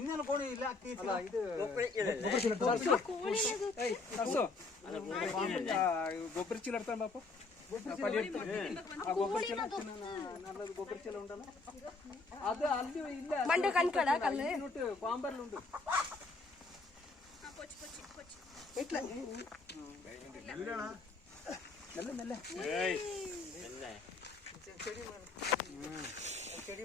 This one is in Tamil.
இன்னொரு கோணி இல்ல கோபரிச்சில எடுத்தா பாப்போம் செடி